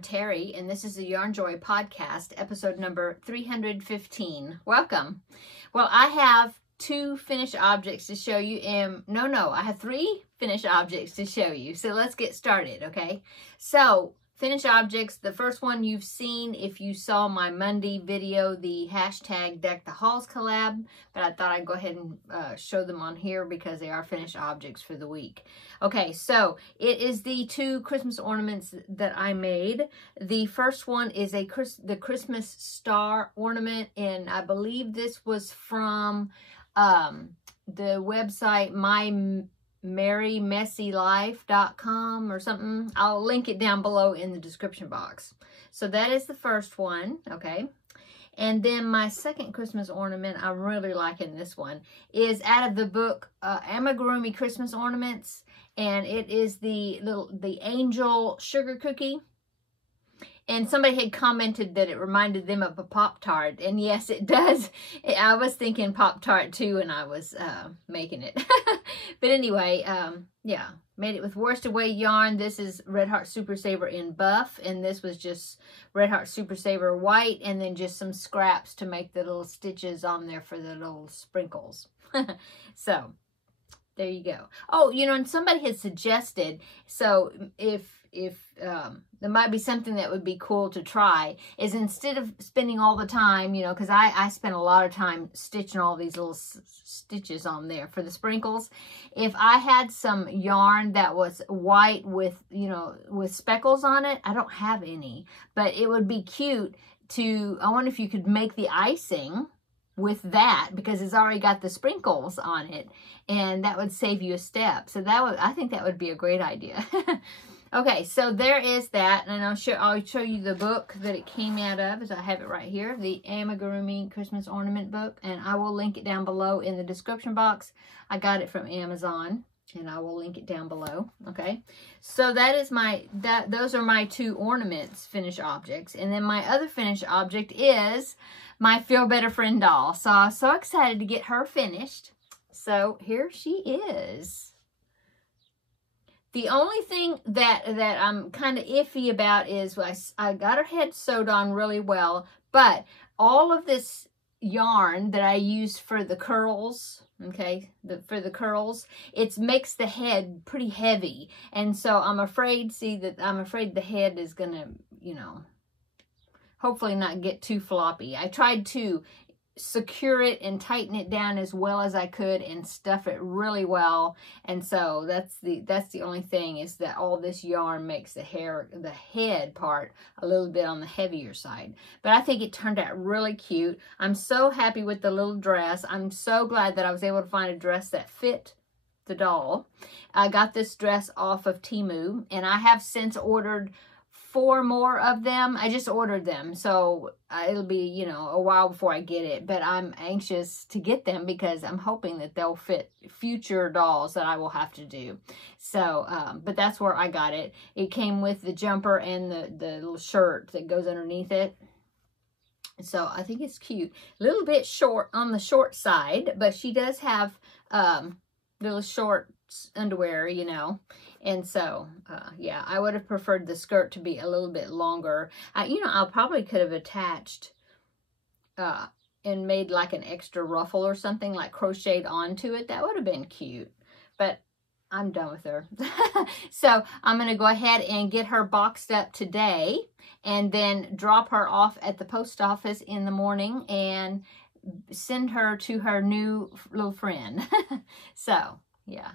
I'm Terry, and this is the Yarn Joy podcast, episode number 315. Welcome. Well, I have two finished objects to show you, and I have three finished objects to show you. So let's get started, okay? So, finished objects, the first one you've seen if you saw my Monday video, the hashtag Deck the Halls collab, but I thought I'd go ahead and show them on here because they are finished objects for the week. Okay, so it is the two Christmas ornaments that I made. The first one is the Christmas star ornament, and I believe this was from the website MyMerryMessyLife.com or something. I'll link it down below in the description box. So that is the first one, okay? And then my second Christmas ornament, I'm really liking this one, is out of the book Amigurumi Christmas Ornaments, and it is the angel sugar cookie. And somebody had commented that it reminded them of a Pop-Tart. And yes, it does. I was thinking Pop-Tart too when I was making it. But anyway, yeah, made it with worsted weight yarn. This is Red Heart Super Saver in buff. And this was just Red Heart Super Saver white. And then just some scraps to make the little stitches on there for the little sprinkles. So, there you go. Oh, you know, and somebody had suggested, so if there might be something that would be cool to try, is instead of spending all the time, you know, because I spent a lot of time stitching all these little stitches on there for the sprinkles. If I had some yarn that was white with, you know, with speckles on it, I don't have any, but it would be cute to, I wonder if you could make the icing with that, because it's already got the sprinkles on it, and that would save you a step. So that would, I think that would be a great idea. Okay, so there is that, and I'll show you the book that it came out of, as I have it right here, the Amigurumi Christmas Ornament book, and I will link it down below in the description box. I got it from Amazon, and I will link it down below. Okay, so that is those are my two ornaments, finished objects, and then my other finished object is my Feel Better Friend doll. So I was so excited to get her finished. So here she is. The only thing that I'm kind of iffy about is I got her head sewed on really well, but all of this yarn that I use for the curls, okay, for the curls, it makes the head pretty heavy. And so I'm afraid, the head is going to, you know, hopefully not get too floppy. I tried to secure it and tighten it down as well as I could and stuff it really well, and so that's the only thing, is that all this yarn makes the head part a little bit on the heavier side. But I think it turned out really cute. I'm so happy with the little dress. I'm so glad that I was able to find a dress that fit the doll. I got this dress off of Temu, and I have since ordered 4 more of them. I just ordered them, so it'll be, you know, a while before I get it, but I'm anxious to get them because I'm hoping that they'll fit future dolls that I will have to do. So, but that's where I got it. It came with the jumper and the little shirt that goes underneath it. So I think it's cute. A little bit short on the short side, but she does have little short underwear, you know. And so, yeah, I would have preferred the skirt to be a little bit longer. You know, I probably could have attached and made like an extra ruffle or something, like crocheted onto it. That would have been cute. But I'm done with her. So I'm going to go ahead and get her boxed up today and then drop her off at the post office in the morning and send her to her new little friend. So, yeah.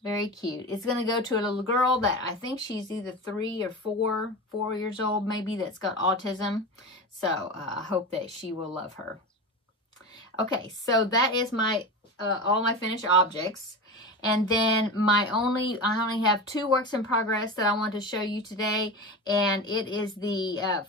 Very cute. It's going to go to a little girl that I think she's either 3 or 4 years old maybe, that's got autism. So I hope that she will love her. Okay, so that is my all my finished objects. And then I only have 2 works in progress that I want to show you today. And it is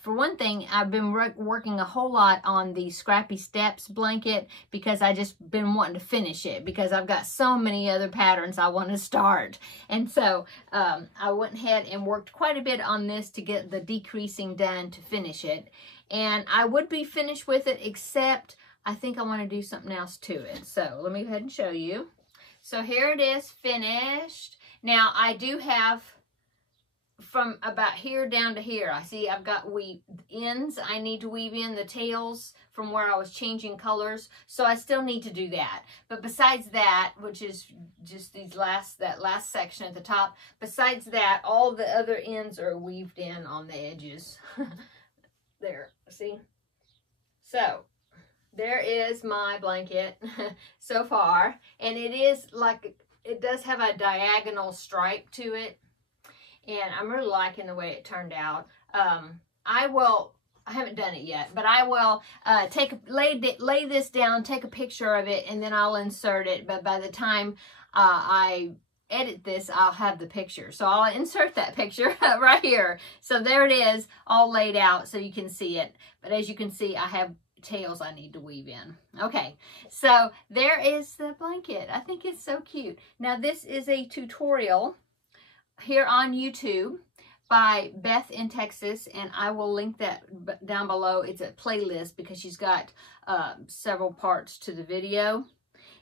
for one thing, I've been working a whole lot on the Scrappy Steps blanket because I just been wanting to finish it because I've got so many other patterns I want to start. And so I went ahead and worked quite a bit on this to get the decreasing done to finish it. And I would be finished with it, except I think I want to do something else to it. So let me go ahead and show you. So here it is finished. Now I do have from about here down to here. I see I've got ends. I need to weave in the tails from where I was changing colors. So I still need to do that. But besides that, which is just that last section at the top, besides that, all the other ends are weaved in on the edges. There, see? So there is my blanket so far. And it is like, it does have a diagonal stripe to it. And I'm really liking the way it turned out. I haven't done it yet, but I will lay this down, take a picture of it, and then I'll insert it. But by the time I edit this, I'll have the picture. So I'll insert that picture right here. So there it is, all laid out so you can see it. But as you can see, I have tails I need to weave in. Okay, so there is the blanket. I think it's so cute. Now this is a tutorial here on YouTube by Beth in Texas, and I will link that down below. It's a playlist because she's got several parts to the video.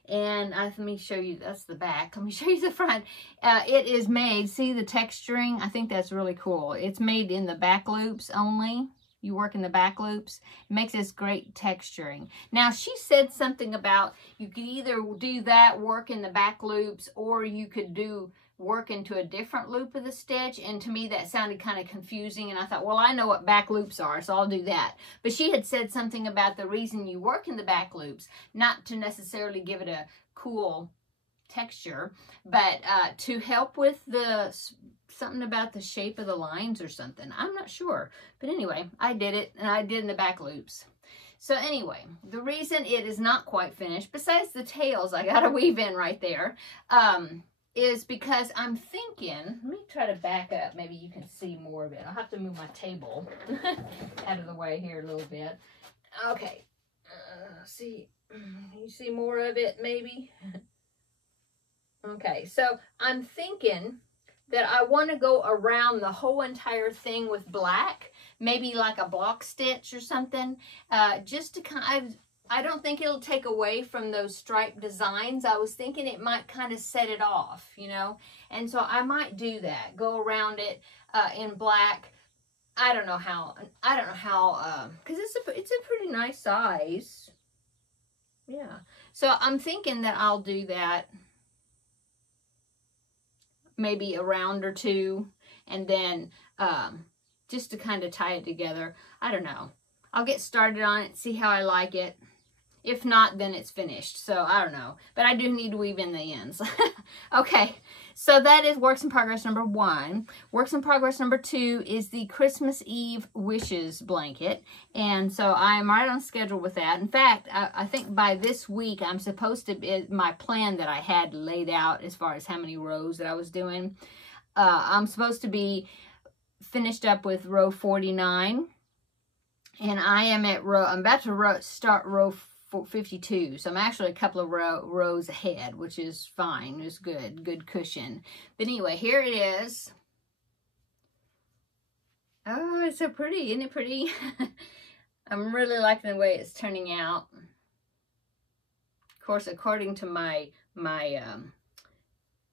And let me show you, that's the back. Let me show you the front. It is made, see the texturing? I think that's really cool. It's made in the back loops only. You work in the back loops. It makes this great texturing. Now, she said something about you could either do that, work in the back loops, or you could do work into a different loop of the stitch, and to me that sounded kind of confusing, and I thought, well, I know what back loops are, so I'll do that. But she had said something about the reason you work in the back loops, not to necessarily give it a cool texture, but to help with something about the shape of the lines or something. I'm not sure, but anyway, I did it, and I did in the back loops. So anyway, the reason it is not quite finished, besides the tails I gotta weave in right there, is because I'm thinking, let me try to back up, maybe you can see more of it. I'll have to move my table out of the way here a little bit. Okay, see, you see more of it maybe? Okay, so I'm thinking that I want to go around the whole entire thing with black, maybe like a block stitch or something, just to kind of, I don't think it'll take away from those striped designs. I was thinking it might kind of set it off, you know, and so I might do that, go around it in black. I don't know how, because it's a pretty nice size. Yeah, so I'm thinking that I'll do that, maybe a round or two, and then just to kind of tie it together. I don't know. I'll get started on it, see how I like it. If not, then it's finished. So I don't know. But I do need to weave in the ends. Okay. So that is Works in Progress number 1. Works in Progress number 2 is the Christmas Eve Wishes blanket. And so I'm right on schedule with that. In fact, I think by this week, I'm supposed to be, my plan that I had laid out as far as how many rows that I was doing. I'm supposed to be finished up with row 49. And I am at I'm about to start row 52, so I'm actually a couple of rows ahead, which is fine. It's good cushion. But anyway, here it is. Oh, it's so pretty, isn't it pretty? I'm really liking the way it's turning out. Of course, according to my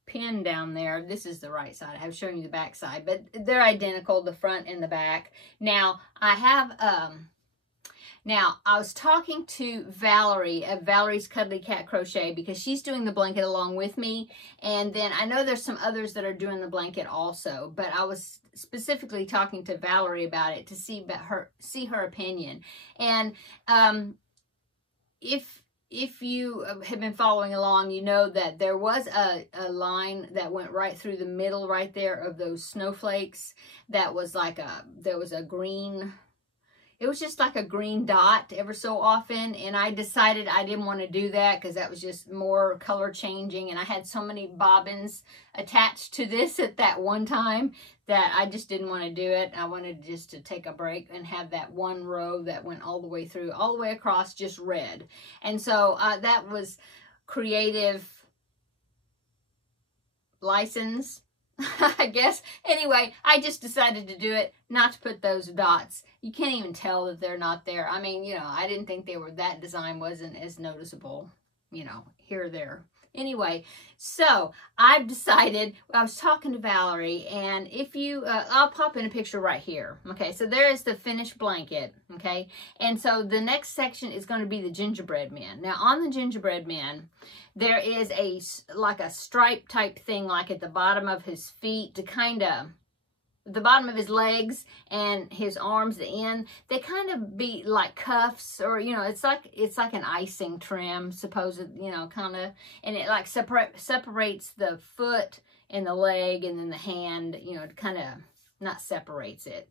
pin down there, this is the right side. I have shown you the back side, but they're identical, the front and the back. Now, I have now, I was talking to Valerie at Valerie's Cuddly Cat Crochet because she's doing the blanket along with me. And then I know there's some others that are doing the blanket also. But I was specifically talking to Valerie about it to see her opinion. And if you have been following along, you know that there was a line that went right through the middle right there of those snowflakes. That was like there was a green... It was just like a green dot ever so often, and I decided I didn't want to do that because that was just more color changing, and I had so many bobbins attached to this at that one time that I just didn't want to do it. I wanted just to take a break and have that one row that went all the way through, all the way across, just red. And so that was creative license, I guess. Anyway, I just decided to do it, not to put those dots. You can't even tell that they're not there. I mean, you know, I didn't think that design wasn't as noticeable, you know, here or there. Anyway, so I've decided, I was talking to Valerie, and if you, I'll pop in a picture right here. Okay, so there is the finished blanket, okay? And so the next section is going to be the gingerbread man. Now, on the gingerbread man, there is like a stripe type thing, like at the bottom of his feet to kind of, the bottom of his legs and his arms, the end, they kind of be like cuffs, or, you know, it's like an icing trim, supposed, you know, kind of, and it like separates the foot and the leg and then the hand, you know, kind of, not separates it,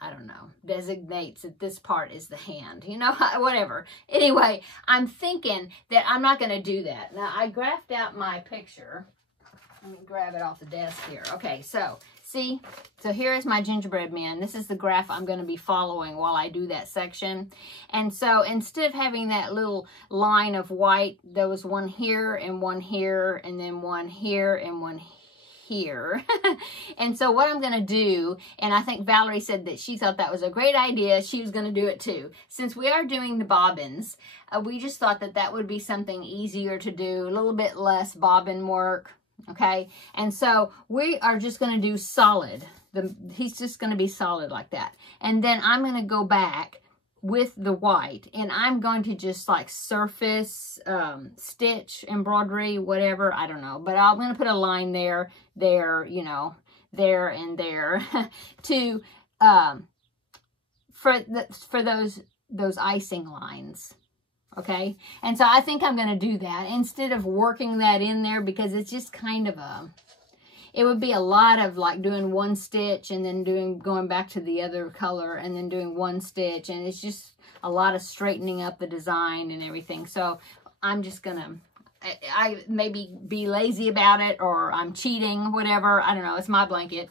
I don't know, designates that this part is the hand, you know, whatever. Anyway, I'm thinking that I'm not going to do that. Now, I graphed out my picture. Let me grab it off the desk here. Okay, so see, so here is my gingerbread man. This is the graph I'm going to be following while I do that section. And so instead of having that little line of white, there was one here and one here and then one here and one here. And so what I'm going to do, and I think Valerie said that she thought that was a great idea. She was going to do it too. Since we are doing the bobbins, we just thought that that would be something easier to do, a little bit less bobbin work. Okay, and so we are just going to do solid. He's just going to be solid like that. And then I'm going to go back with the white, and I'm going to just like surface, stitch, embroidery, whatever, I don't know. But I'm going to put a line there, you know, there and there to, for those icing lines. Okay, and so I think I'm going to do that instead of working that in there, because it's just kind of it would be a lot of like doing one stitch and then going back to the other color and then doing one stitch, and it's just a lot of straightening up the design and everything. So I'm just going to, I maybe be lazy about it, or I'm cheating, whatever. I don't know. It's my blanket.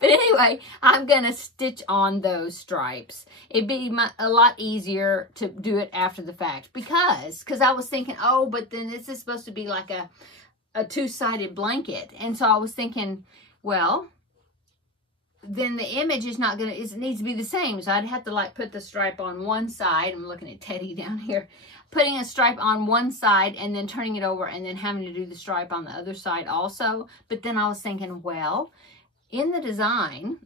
But anyway, I'm going to stitch on those stripes. It'd be a lot easier to do it after the fact, because I was thinking, oh, but then this is supposed to be like a two-sided blanket. And so I was thinking, well, then the image is not going to, it needs to be the same. So I'd have to like put the stripe on one side. I'm looking at Teddy down here. Putting a stripe on one side and then turning it over and then having to do the stripe on the other side also. But then I was thinking, well, in the design,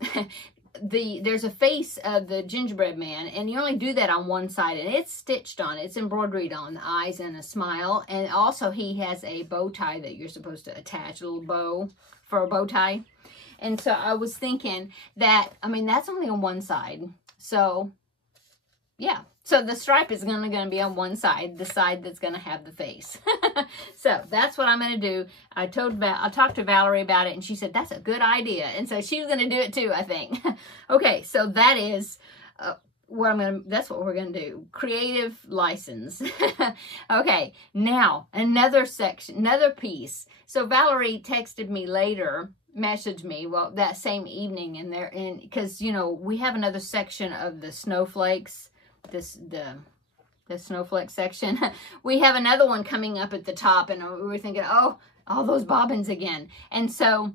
there's a face of the gingerbread man, and you only do that on one side, and it's stitched on, it's embroidered on the eyes and a smile, and also he has a bow tie that you're supposed to attach, a little bow for a bow tie. And so I was thinking that, I mean, that's only on one side, so yeah. So the stripe is going to be on one side, the side that's going to have the face. So that's what I'm going to do. I talked to Valerie about it, and she said, that's a good idea. And so she was going to do it too, I think. Okay, so that is that's what we're going to do. Creative license. Okay, now another section, another piece. So Valerie texted me later, messaged me, well, that same evening, and because, you know, we have another section of the snowflakes, the snowflake section. We have another one coming up at the top, and we were thinking, oh, all those bobbins again. And so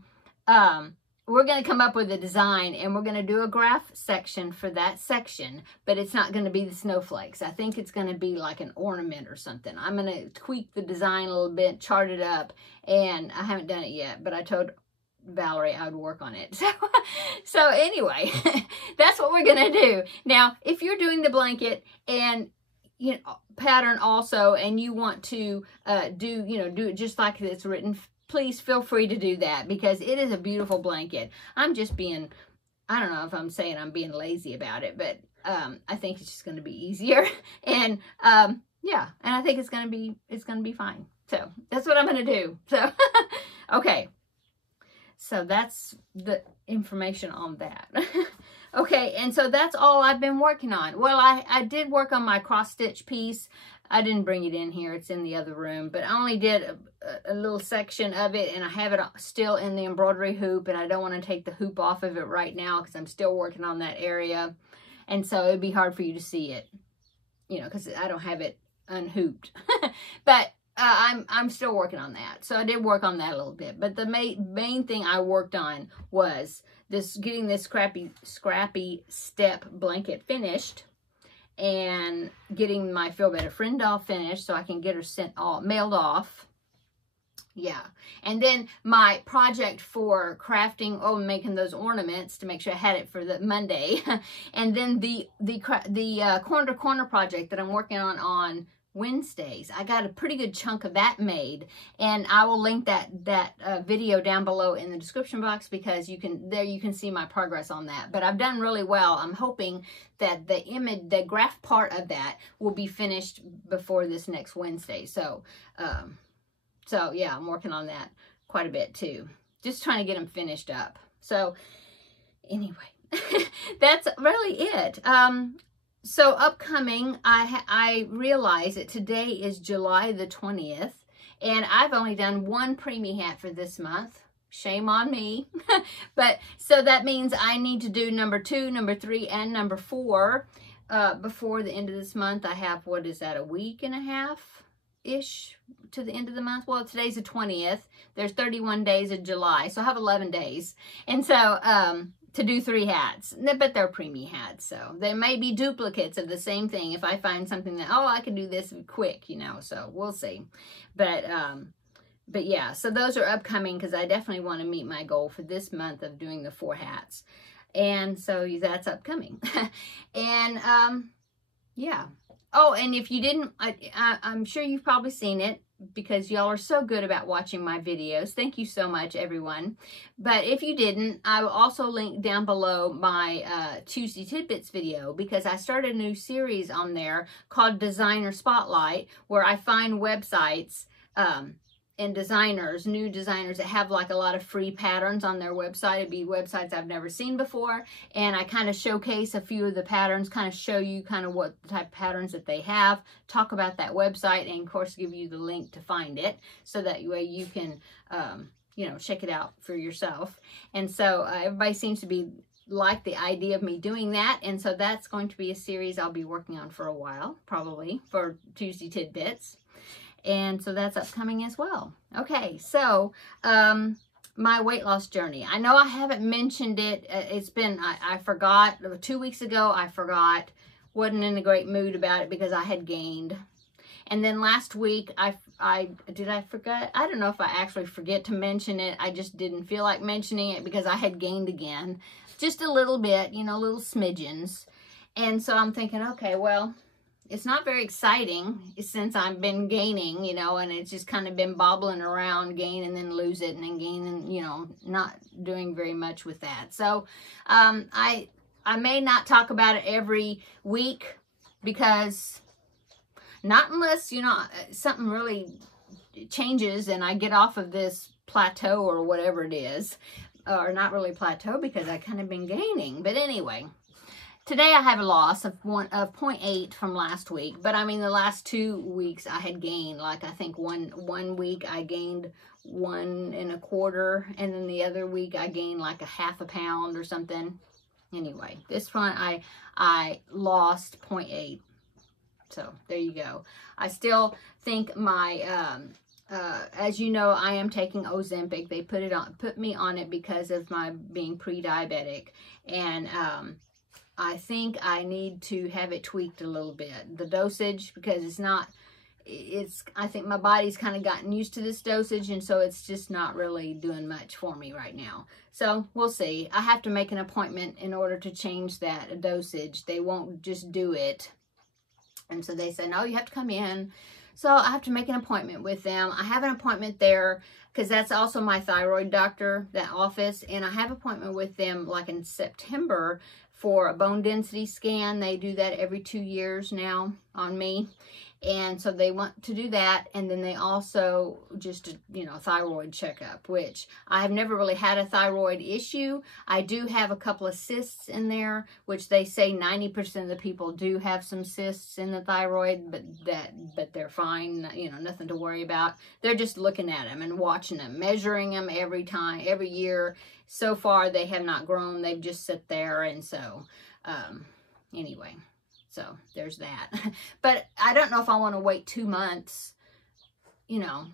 we're going to come up with a design, and we're going to do a graph section for that section, but it's not going to be the snowflakes. I think it's going to be like an ornament or something. I'm going to tweak the design a little bit, chart it up, and I haven't done it yet, but I told Valerie I would work on it. So anyway, that's what we're going to do. Now, if you're doing the blanket and, you know, pattern also, and you want to do it just like it's written, please feel free to do that, because it is a beautiful blanket. I'm just being, I don't know if I'm saying I'm being lazy about it, but I think it's just going to be easier. And yeah, and I think it's going to be fine. So that's what I'm going to do. So, okay. So that's the information on that. Okay, and so that's all I've been working on. Well, I did work on my cross-stitch piece. I didn't bring it in here. It's in the other room. But I only did a little section of it, and I have it still in the embroidery hoop, and I don't want to take the hoop off of it right now because I'm still working on that area. And so it'd be hard for you to see it, you know, because I don't have it unhooped. But I'm still working on that. So I did work on that a little bit. But the main thing I worked on was getting this scrappy step blanket finished. and getting my Feel Better Friend doll finished so I can get her mailed off. Yeah, and then my project for crafting, making those ornaments to make sure I had it for the Monday, and then the corner to corner project that I'm working on Wednesdays. I got a pretty good chunk of that made, and I will link that video down below in the description box, because you can see my progress on that. But I've done really well. I'm hoping that the graph part of that will be finished before this next Wednesday. So yeah, I'm working on that quite a bit too. Just trying to get them finished up. So anyway, that's really it. So upcoming, I realize that today is July the 20th, and I've only done one preemie hat for this month. Shame on me. But so that means I need to do number 2, number 3, and number 4 before the end of this month. I have, what is that, a week and a half-ish to the end of the month? Well, today's the 20th. There's 31 days of July, so I have 11 days. And so, to do 3 hats, but they're preemie hats, so they may be duplicates of the same thing if I find something that, I can do this quick, you know, so we'll see. But yeah, so those are upcoming, because I definitely want to meet my goal for this month of doing the 4 hats. And so that's upcoming. And yeah. Oh, and if you didn't, I'm sure you've probably seen it, because y'all are so good about watching my videos. Thank you so much, everyone. But if you didn't, I will also link down below my Tuesday Tidbits video, because I started a new series on there called Designer Spotlight, where I find websites and designers, new designers that have like a lot of free patterns on their website. It'd be websites I've never seen before, and I kind of showcase a few of the patterns, kind of show you kind of what type of patterns that they have, talk about that website, and of course give you the link to find it, so that way you can you know, check it out for yourself. And so everybody seems to be like the idea of me doing that, and so that's going to be a series I'll be working on for a while, probably for Tuesday Tidbits. And so that's upcoming as well. Okay, so my weight loss journey. I know I haven't mentioned it. It's been, I forgot. 2 weeks ago, I forgot. Wasn't in a great mood about it because I had gained. And then last week, did I forget? I don't know if I actually forget to mention it. I just didn't feel like mentioning it because I had gained again. Just a little bit, you know, little smidgens. And so I'm thinking, okay, well, it's not very exciting since I've been gaining, you know, and it's just kind of been bobbling around, gain and then lose it, and then gain, and, you know, not doing very much with that. So I may not talk about it every week, because not unless, you know, something really changes and I get off of this plateau or whatever it is, or not really plateau, because I kind of been gaining. But anyway, today I have a loss of 0.8 from last week, but I mean the last 2 weeks I had gained. Like I think one week I gained 1 1/4, and then the other week I gained like a ½ pound or something. Anyway, this one I lost 0.8. So there you go. I still think my as you know, I am taking Ozempic. They put me on it because of my being pre-diabetic, and I think I need to have it tweaked a little bit, the dosage, because I think my body's kind of gotten used to this dosage, and so it's just not really doing much for me right now. So we'll see. I have to make an appointment in order to change that dosage. They won't just do it. And so they say, no, you have to come in. So I have to make an appointment with them. I have an appointment there because that's also my thyroid doctor, that office. And I have an appointment with them like in September for a bone density scan. They do that every 2 years now on me. And so they want to do that. And then they also just, you know, thyroid checkup, which I have never really had a thyroid issue. I do have a couple of cysts in there, which they say 90% of the people do have some cysts in the thyroid, but they're fine, you know, nothing to worry about. They're just looking at them and watching them, measuring them every year. So far, they have not grown. They've just sit there. And so, anyway. So there's that. But I don't know if I want to wait 2 months, you know,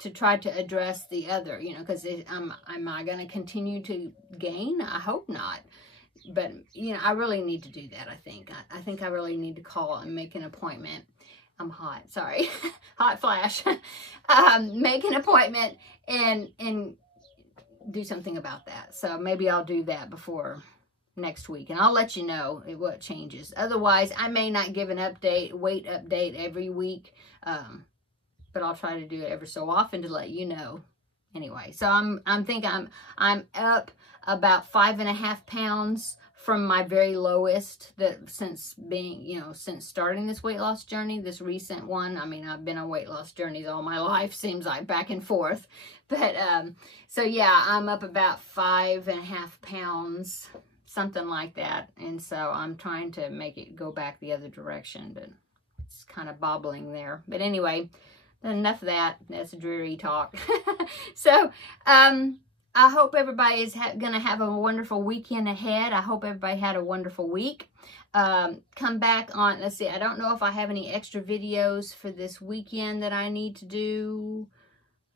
to try to address the other, you know, because am I going to continue to gain? I hope not. but you know, I really need to do that. I think I really need to call and make an appointment. I'm hot, sorry. Hot flash. Make an appointment and do something about that. So maybe I'll do that before next week, and I'll let you know what changes. Otherwise, I may not give an weight update every week, but I'll try to do it every so often to let you know. Anyway, so I'm up about 5.5 pounds from my very lowest since starting this weight loss journey, this recent one. I mean, I've been on weight loss journeys all my life, seems like, back and forth. But so yeah, I'm up about 5.5 pounds, something like that. And so I'm trying to make it go back the other direction, but it's kind of bobbling there. But anyway, enough of that. That's a dreary talk. So, I hope everybody is going to have a wonderful weekend ahead. I hope everybody had a wonderful week. Come back on, let's see, I don't know if I have any extra videos for this weekend that I need to do.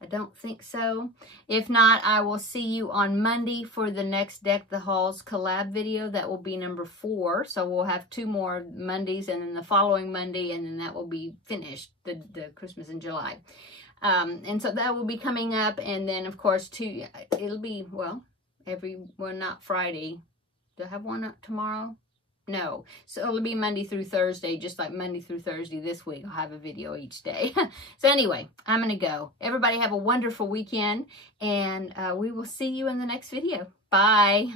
I don't think so. If not, I will see you on Monday for the next Deck the Halls collab video. That will be number 4. So we'll have 2 more Mondays, and then the following Monday, and then that will be finished, the Christmas in July. And so that will be coming up, and then of course it'll be, well, not Friday. Do I have one up tomorrow? No. So it'll be Monday through Thursday, just like Monday through Thursday this week. I'll have a video each day. So anyway, I'm going to go. Everybody have a wonderful weekend, and we will see you in the next video. Bye.